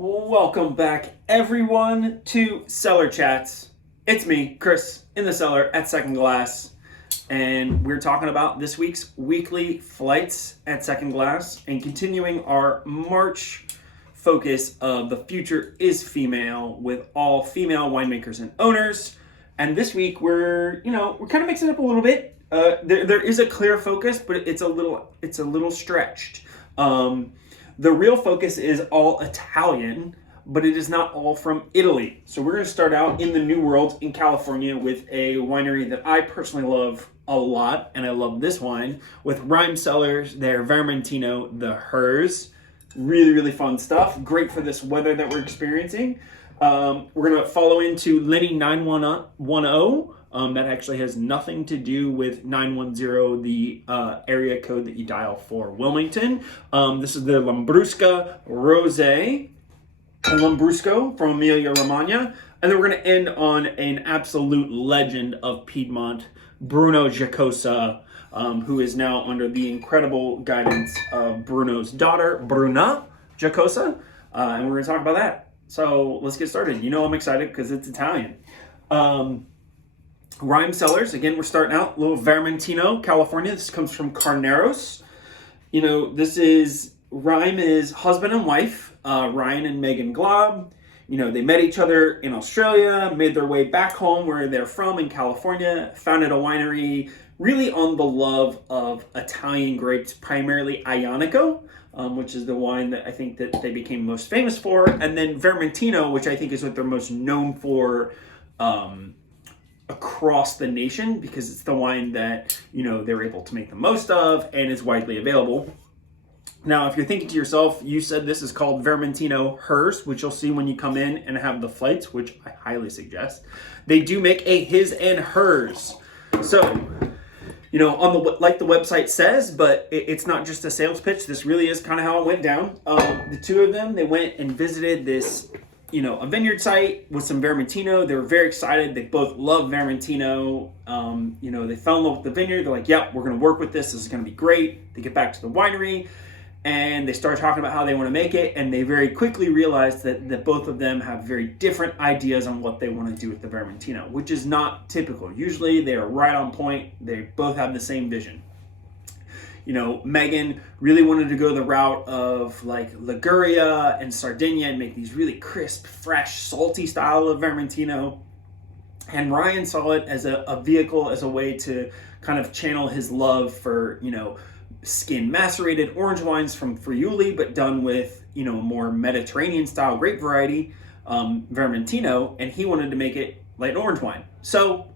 Welcome back, everyone, to Cellar Chats. It's me, Chris, in the cellar at Second Glass, and we're talking about this week's weekly flights at Second Glass and continuing our March focus of the future is female with all female winemakers and owners. And this week we're kind of mixing it up a little bit. There is a clear focus, but it's a little stretched. The real focus is all Italian, but it is not all from Italy. So we're going to start out in the New World in California with a winery that I personally love a lot, and I love this wine, with Rime Cellars, their Vermentino, the Hers. Really, really fun stuff. Great for this weather that we're experiencing. We're going to follow into Lenny 9110. That actually has nothing to do with 910, the area code that you dial for Wilmington. This is the Lambrusca Rose, a Lambrusco from Emilia, Romagna. And then we're going to end on an absolute legend of Piedmont, Bruno Jocosa, who is now under the incredible guidance of Bruno's daughter, Bruna Jocosa. And we're going to talk about that. So let's get started. You know I'm excited because it's Italian. Rime Cellars, again, we're starting out, little Vermentino, California. This comes from Carneros. This is, Rime is husband and wife, Ryan and Megan Glob. They met each other in Australia, made their way back home where they're from in California, founded a winery really on the love of Italian grapes, primarily Ionico, which is the wine that I think that they became most famous for. And then Vermentino, which I think is what they're most known for, across the nation, because it's the wine that they're able to make the most of and is widely available. Now, if you're thinking to yourself, you said this is called Vermentino Hers, which you'll see when you come in and have the flights, which I highly suggest. They do make a his and hers. So, on the website says, but it's not just a sales pitch. This really is kind of how it went down. The two of them, they went and visited this a vineyard site with some Vermentino. They were very excited. They both love Vermentino. They fell in love with the vineyard. They're like, yep, we're going to work with this. This is going to be great. They get back to the winery and they start talking about how they want to make it. And they very quickly realized that both of them have very different ideas on what they want to do with the Vermentino, which is not typical. Usually they are right on point. They both have the same vision. Megan really wanted to go the route of like Liguria and Sardinia and make these really crisp, fresh, salty style of Vermentino. And Ryan saw it as a vehicle, as a way to kind of channel his love for, skin macerated orange wines from Friuli, but done with, more Mediterranean style grape variety, Vermentino. And he wanted to make it like an orange wine. So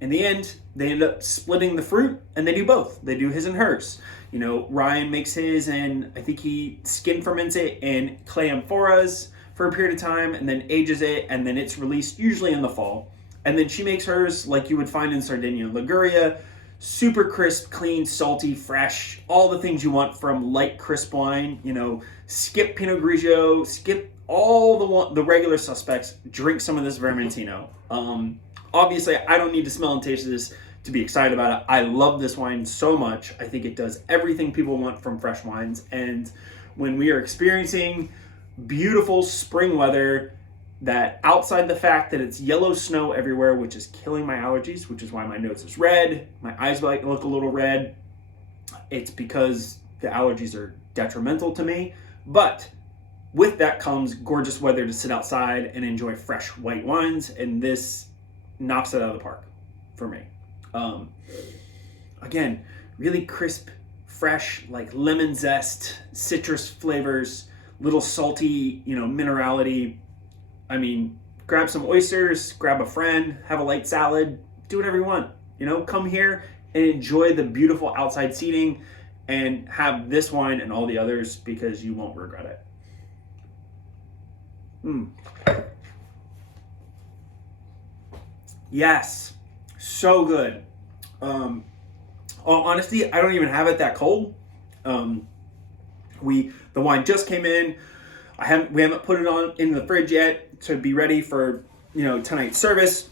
in the end, they end up splitting the fruit, and they do both. They do his and hers. Ryan makes his, and I think he skin ferments it in clay amphoras for a period of time, and then ages it, and then it's released usually in the fall. And then she makes hers like you would find in Sardinia and Liguria, super crisp, clean, salty, fresh, all the things you want from light, crisp wine. Skip Pinot Grigio, skip all the regular suspects, drink some of this Vermentino. Obviously, I don't need to smell and taste this to be excited about it. I love this wine so much. I think it does everything people want from fresh wines. And when we are experiencing beautiful spring weather, that outside the fact that it's yellow snow everywhere, which is killing my allergies, which is why my nose is red, my eyes look a little red, it's because the allergies are detrimental to me. But with that comes gorgeous weather to sit outside and enjoy fresh white wines, and this knocks it out of the park for me. Again, really crisp, fresh, like lemon zest, citrus flavors, little salty, minerality. I mean, grab some oysters, grab a friend, have a light salad, do whatever you want. Come here and enjoy the beautiful outside seating and have this wine and all the others, because you won't regret it. Yes, so good. All honesty, I don't even have it that cold. The wine just came in. We haven't put it on in the fridge yet to be ready for tonight's service.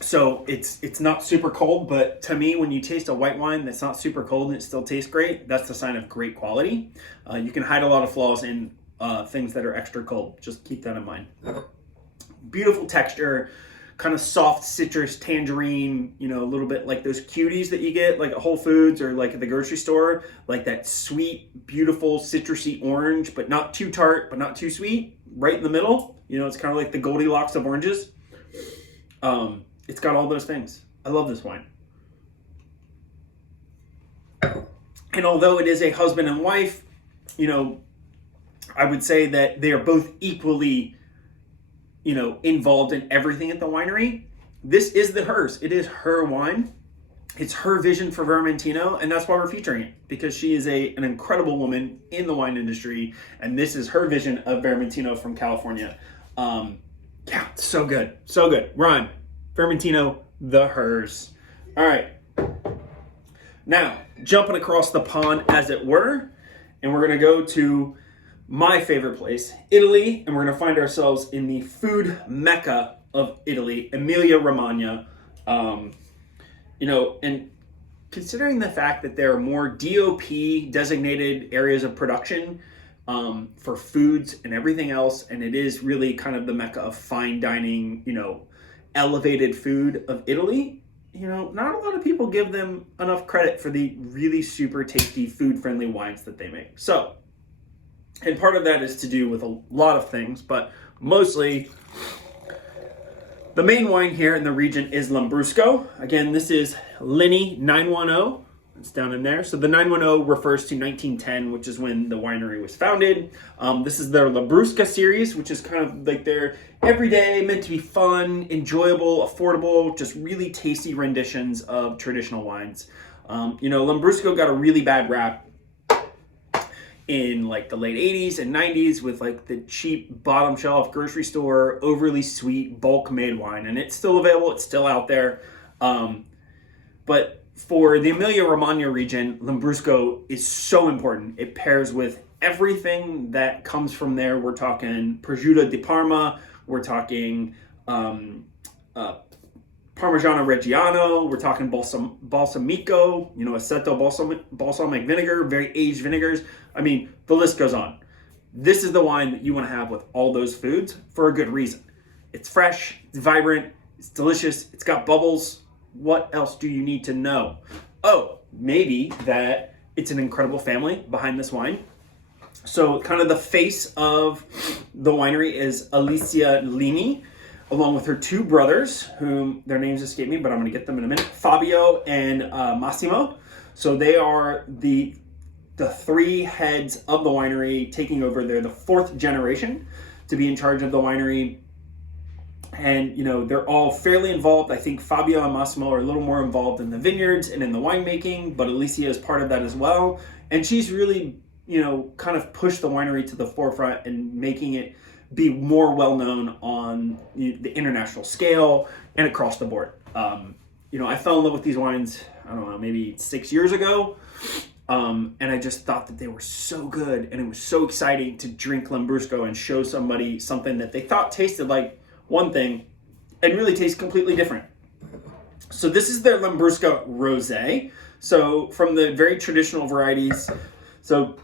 So it's not super cold, but to me, when you taste a white wine that's not super cold and it still tastes great, that's the sign of great quality. You can hide a lot of flaws in things that are extra cold. Just keep that in mind. Beautiful texture, kind of soft citrus tangerine, a little bit like those cuties that you get like at Whole Foods or like at the grocery store, like that sweet, beautiful citrusy orange, but not too tart, but not too sweet, right in the middle. It's kind of like the Goldilocks of oranges. It's got all those things. I love this wine. And although it is a husband and wife, I would say that they are both equally involved in everything at the winery. This is hers. It is her wine. It's her vision for Vermentino, and that's why we're featuring it, because she is an incredible woman in the wine industry, and this is her vision of Vermentino from California. Yeah, so good. So good. Ryan, Vermentino, hers. All right. Now, jumping across the pond, as it were, and we're going to go to my favorite place, Italy, and we're going to find ourselves in the food Mecca of Italy, Emilia Romagna. And considering the fact that there are more DOP designated areas of production for foods and everything else, and it is really kind of the Mecca of fine dining, elevated food of Italy, not a lot of people give them enough credit for the really super tasty food-friendly wines that they make. So, and part of that is to do with a lot of things, but mostly the main wine here in the region is Lambrusco. Again, this is Linny 910. It's down in there. So the 910 refers to 1910, which is when the winery was founded. This is their Lambrusca series, which is kind of like their everyday, meant to be fun, enjoyable, affordable, just really tasty renditions of traditional wines. Lambrusco got a really bad rap in like the late 80s and 90s with like the cheap bottom shelf grocery store, overly sweet bulk made wine. And it's still available. It's still out there. But for the Emilia Romagna region, Lambrusco is so important. It pairs with everything that comes from there. We're talking prosciutto di Parma. We're talking Parmigiano Reggiano. We're talking balsamico, aceto balsamic vinegar, very aged vinegars. I mean, the list goes on. This is the wine that you want to have with all those foods for a good reason. It's fresh, it's vibrant, it's delicious, it's got bubbles. What else do you need to know? Oh, maybe that it's an incredible family behind this wine. So kind of the face of the winery is Alicia Lini, along with her two brothers, whom their names escape me, but I'm going to get them in a minute, Fabio and Massimo. So they are the three heads of the winery taking over. They're the fourth generation to be in charge of the winery. And, they're all fairly involved. I think Fabio and Massimo are a little more involved in the vineyards and in the winemaking, but Alicia is part of that as well. And she's really, kind of pushed the winery to the forefront and making it be more well-known on the international scale and across the board. I fell in love with these wines, I don't know, maybe 6 years ago. And I just thought that they were so good, and it was so exciting to drink Lambrusco and show somebody something that they thought tasted like one thing and really tastes completely different. So this is their Lambrusca Rose. So from the very traditional varieties. So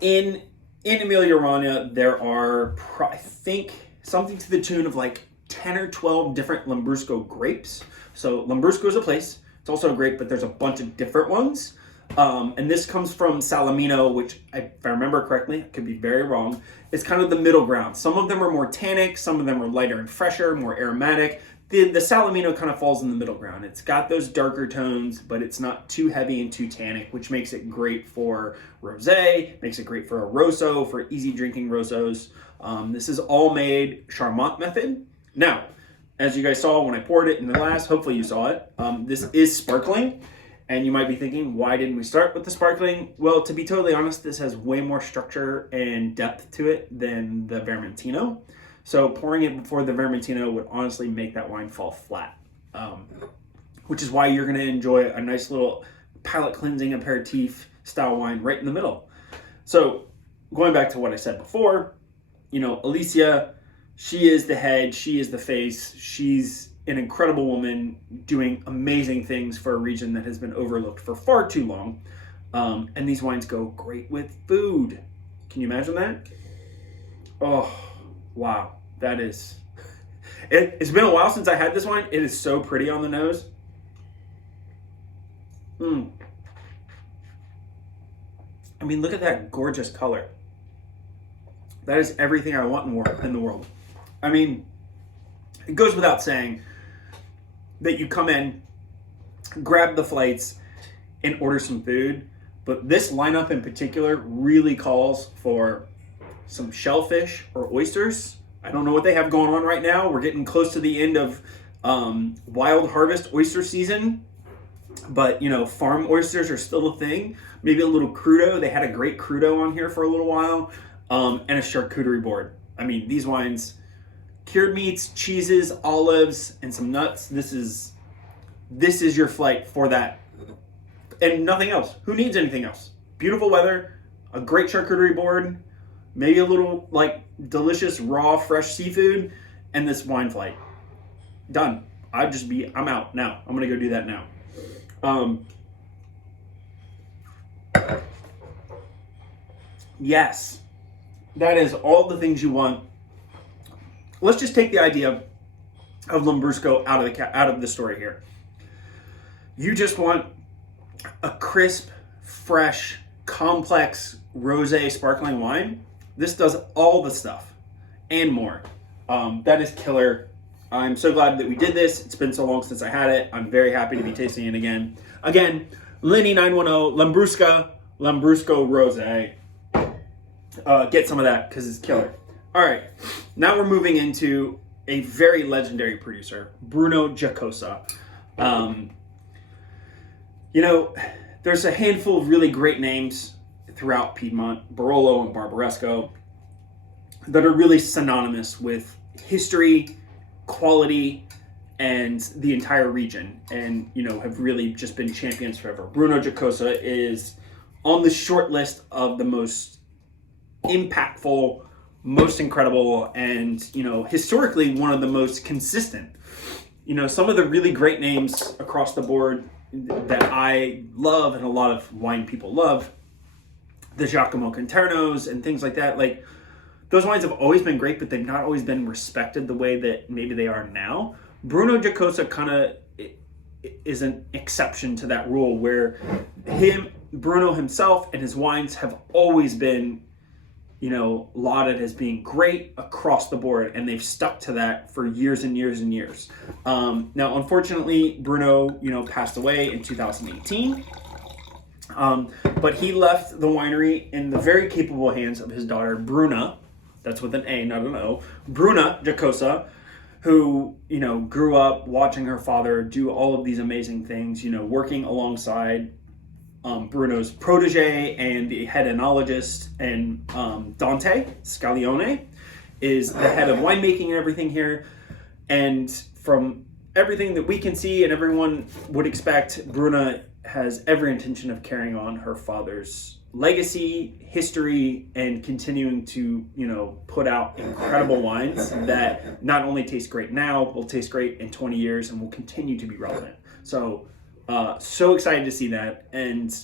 in Emilia Romagna, there are, I think, something to the tune of like 10 or 12 different Lambrusco grapes. So Lambrusco is a place. It's also a grape, but there's a bunch of different ones. And this comes from Salamino, which, if I remember correctly, I could be very wrong, it's kind of the middle ground. Some of them are more tannic, some of them are lighter and fresher, more aromatic. The Salamino kind of falls in the middle ground. It's got those darker tones, but it's not too heavy and too tannic, which makes it great for rosé, makes it great for a rosso, for easy drinking rossos. This is all made Charmant method. Now, as you guys saw when I poured it in the glass, hopefully you saw it, this is sparkling. And you might be thinking, why didn't we start with the sparkling? Well, to be totally honest, this has way more structure and depth to it than the Vermentino. So pouring it before the Vermentino would honestly make that wine fall flat. Which is why you're going to enjoy a nice little palate cleansing aperitif style wine right in the middle. So going back to what I said before, Alicia, she is the head, she is the face, she's an incredible woman doing amazing things for a region that has been overlooked for far too long. And these wines go great with food. Can you imagine that? Oh, wow. That is... It's been a while since I had this wine. It is so pretty on the nose. I mean, look at that gorgeous color. That is everything I want in the world. I mean, it goes without saying that you come in, grab the flights, and order some food. But this lineup in particular really calls for some shellfish or oysters. I don't know what they have going on right now. We're getting close to the end of wild harvest oyster season. But, you know, farm oysters are still a thing. Maybe a little crudo. They had a great crudo on here for a little while. And a charcuterie board. I mean, these wines, cured meats, cheeses, olives, and some nuts. This is your flight for that. And nothing else. Who needs anything else? Beautiful weather, a great charcuterie board, maybe a little, like, delicious, raw, fresh seafood, and this wine flight. Done. I'm out now. I'm going to go do that now. Yes, that is all the things you want. Let's just take the idea of Lambrusco out of the story here. You just want a crisp, fresh, complex rosé sparkling wine. This does all the stuff and more. That is killer. I'm so glad that we did this. It's been so long since I had it. I'm very happy to be tasting it again. Again, Lenny 910 Lambrusco Rose. Get some of that because it's killer. All right, now we're moving into a very legendary producer, Bruno Jocosa. You know, there's a handful of really great names throughout Piedmont, Barolo and Barbaresco, that are really synonymous with history, quality, and the entire region, and, you know, have really just been champions forever. Bruno Jocosa is on the short list of the most impactful, most incredible, and, you know, historically one of the most consistent. You know, some of the really great names across the board that I love and a lot of wine people love, the Giacomo Conternos and things like that, like, those wines have always been great, but they've not always been respected the way that maybe they are now. Bruno Jocosa kind of is an exception to that rule, where Bruno himself and his wines have always been, you know, lauded as being great across the board, and they've stuck to that for years and years and years. Now, unfortunately, Bruno, you know, passed away in 2018. But he left the winery in the very capable hands of his daughter, Bruna. That's with an A, not an O. Bruna Jocosa, who, you know, grew up watching her father do all of these amazing things, you know, working alongside Bruno's protege and the head enologist, and Dante Scaglione is the head of winemaking and everything here. And from everything that we can see and everyone would expect, Bruna has every intention of carrying on her father's legacy, history, and continuing to, you know, put out incredible wines that not only taste great now, will taste great in 20 years and will continue to be relevant. So, so excited to see that. And,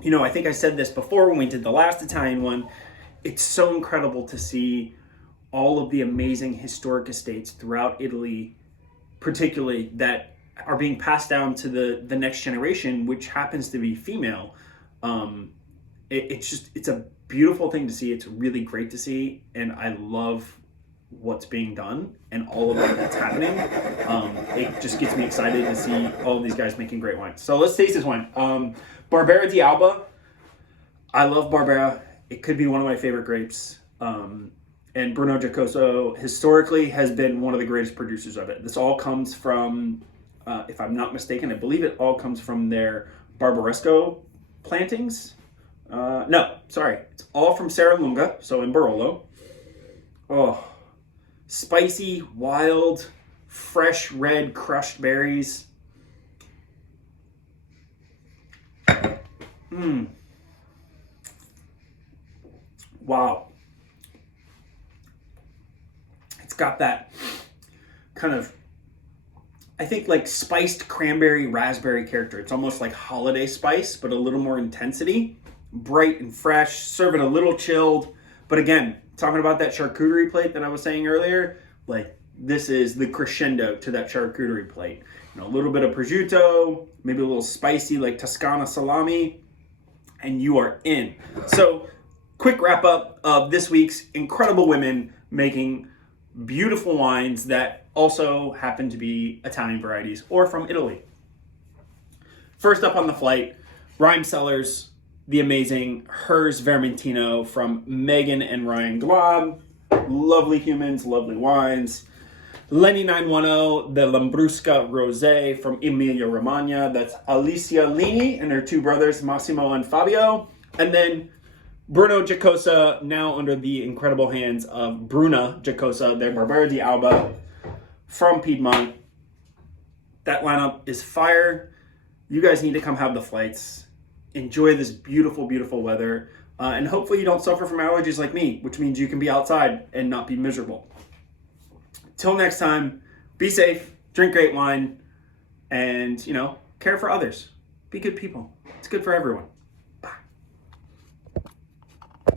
you know, I think I said this before when we did the last Italian one. It's so incredible to see all of the amazing historic estates throughout Italy, particularly, that are being passed down to the next generation, which happens to be female. It's a beautiful thing to see. It's really great to see, and I love what's being done and all of it that's happening. It just gets me excited to see all of these guys making great wine. So let's taste this wine. Barbera di Alba. I love Barbera. It could be one of my favorite grapes. And Bruno Jocosa historically has been one of the greatest producers of it. This all comes from, if I'm not mistaken, I believe it all comes from their Barbaresco plantings. No, sorry. It's all from Serralunga, so in Barolo. Oh, spicy, wild, fresh red crushed berries. Wow. It's got that kind of, I think, like spiced cranberry, raspberry character. It's almost like holiday spice, but a little more intensity. bright and fresh. Serve it a little chilled. But again, talking about that charcuterie plate that I was saying earlier, like this is the crescendo to that charcuterie plate. You know, a little bit of prosciutto, maybe a little spicy like Toscana salami, and you are in. So, quick wrap up of this week's incredible women making beautiful wines that also happen to be Italian varieties or from Italy. First up on the flight, Rhyme Cellars, the amazing Hers Vermentino from Megan and Ryan Glob. Lovely humans, lovely wines. Lenny 910, the Lambrusca Rose from Emilia, Romagna. That's Alicia Lini and her two brothers, Massimo and Fabio. And then Bruno Jocosa, now under the incredible hands of Bruno Jocosa, the Barbera di Alba from Piedmont. That lineup is fire. You guys need to come have the flights. Enjoy this beautiful, beautiful weather. And hopefully you don't suffer from allergies like me, which means you can be outside and not be miserable. Till next time, be safe, drink great wine, and, care for others. Be good people. It's good for everyone.